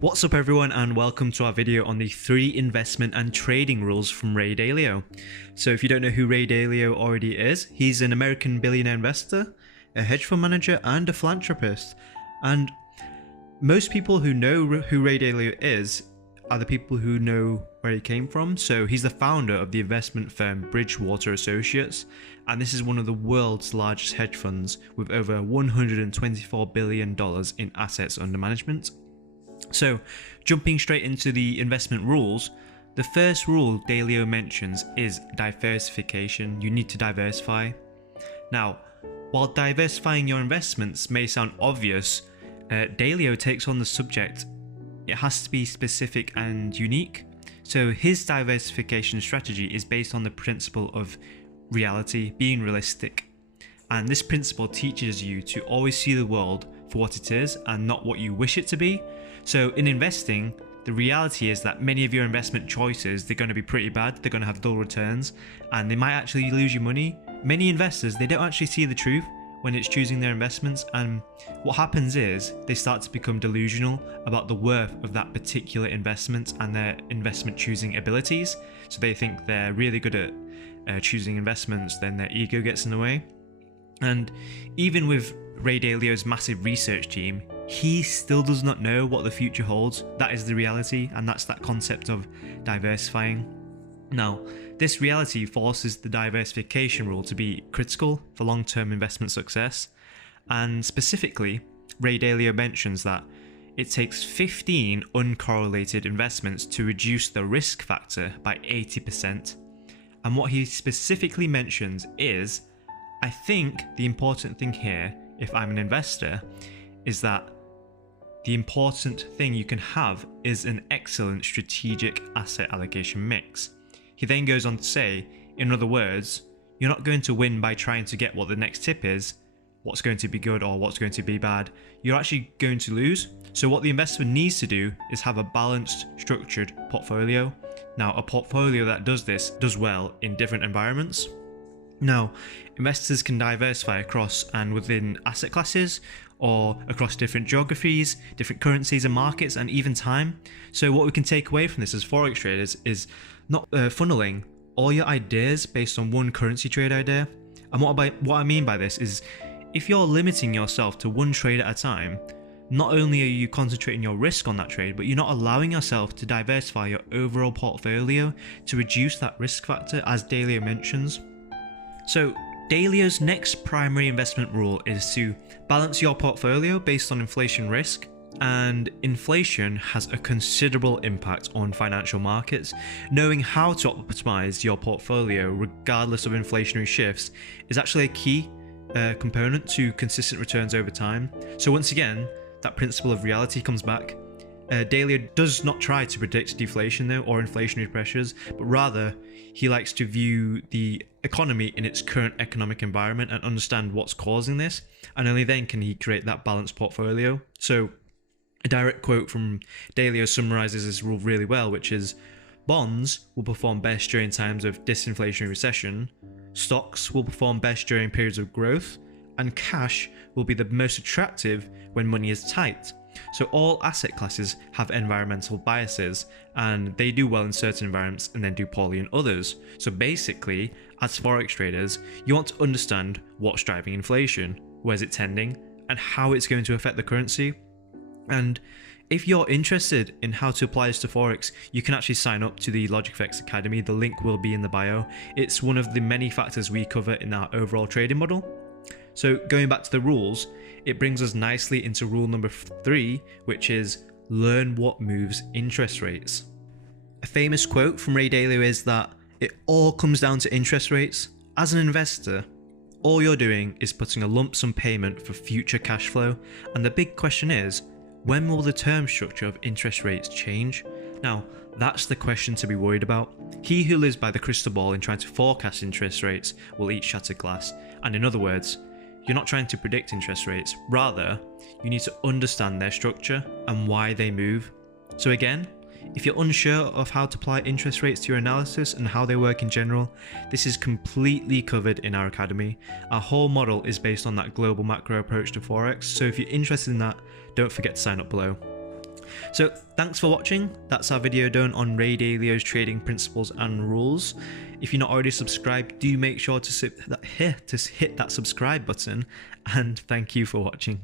What's up everyone, and welcome to our video on the 3 investment and trading rules from Ray Dalio. So if you don't know who Ray Dalio already is, he's an American billionaire investor, a hedge fund manager and a philanthropist. And most people who know who Ray Dalio is are the people who know where he came from. So he's the founder of the investment firm Bridgewater Associates, and this is one of the world's largest hedge funds with over $124 billion in assets under management. So, jumping straight into the investment rules, the first rule Dalio mentions is diversification. You need to diversify. Now, while diversifying your investments may sound obvious, Dalio takes on the subject. It has to be specific and unique. So his diversification strategy is based on the principle of reality, being realistic. And this principle teaches you to always see the world for what it is and not what you wish it to be. So in investing, the reality is that many of your investment choices, they're going to be pretty bad, they're going to have dull returns, and they might actually lose you money. Many investors, they don't actually see the truth when it's choosing their investments, and what happens is they start to become delusional about the worth of that particular investment and their investment choosing abilities. So they think they're really good at choosing investments, then their ego gets in the way. And even with Ray Dalio's massive research team, he still does not know what the future holds. That is the reality, and that's that concept of diversifying. Now, this reality forces the diversification rule to be critical for long-term investment success, and specifically, Ray Dalio mentions that it takes 15 uncorrelated investments to reduce the risk factor by 80%. And what he specifically mentions is, I think the important thing here, if I'm an investor, is that the important thing you can have is an excellent strategic asset allocation mix. He then goes on to say, in other words, you're not going to win by trying to get what the next tip is, what's going to be good or what's going to be bad. You're actually going to lose. So what the investor needs to do is have a balanced, structured portfolio. Now, a portfolio that does this does well in different environments. Now, investors can diversify across and within asset classes, or across different geographies, different currencies and markets, and even time. So what we can take away from this as forex traders is not funneling all your ideas based on one currency trade idea. And what I mean by this is, if you're limiting yourself to one trade at a time, not only are you concentrating your risk on that trade, but you're not allowing yourself to diversify your overall portfolio to reduce that risk factor, as Dalio mentions. So Dalio's next primary investment rule is to balance your portfolio based on inflation risk, and inflation has a considerable impact on financial markets. Knowing how to optimize your portfolio regardless of inflationary shifts is actually a key component to consistent returns over time. So once again, that principle of reality comes back. Dalio does not try to predict deflation though, or inflationary pressures, but rather he likes to view the economy in its current economic environment and understand what's causing this, and only then can he create that balanced portfolio. So a direct quote from Dalio summarizes this rule really well, which is, bonds will perform best during times of disinflationary recession, stocks will perform best during periods of growth, and cash will be the most attractive when money is tight. So all asset classes have environmental biases, and they do well in certain environments and then do poorly in others. So basically, as forex traders, you want to understand what's driving inflation, where's it tending, and how it's going to affect the currency. And if you're interested in how to apply this to forex, you can actually sign up to the Logikfx Academy. The link will be in the bio. It's one of the many factors we cover in our overall trading model. So going back to the rules, it brings us nicely into rule number 3, which is learn what moves interest rates. A famous quote from Ray Dalio is that it all comes down to interest rates. As an investor, all you're doing is putting a lump sum payment for future cash flow, and the big question is, when will the term structure of interest rates change? Now, that's the question to be worried about. He who lives by the crystal ball in trying to forecast interest rates will eat shattered glass. And in other words, you're not trying to predict interest rates, rather, you need to understand their structure and why they move. So again, if you're unsure of how to apply interest rates to your analysis and how they work in general, this is completely covered in our academy. Our whole model is based on that global macro approach to Forex, so if you're interested in that, don't forget to sign up below. So thanks for watching. That's our video done on Ray Dalio's trading principles and rules. If you're not already subscribed, do make sure to hit that subscribe button, and thank you for watching.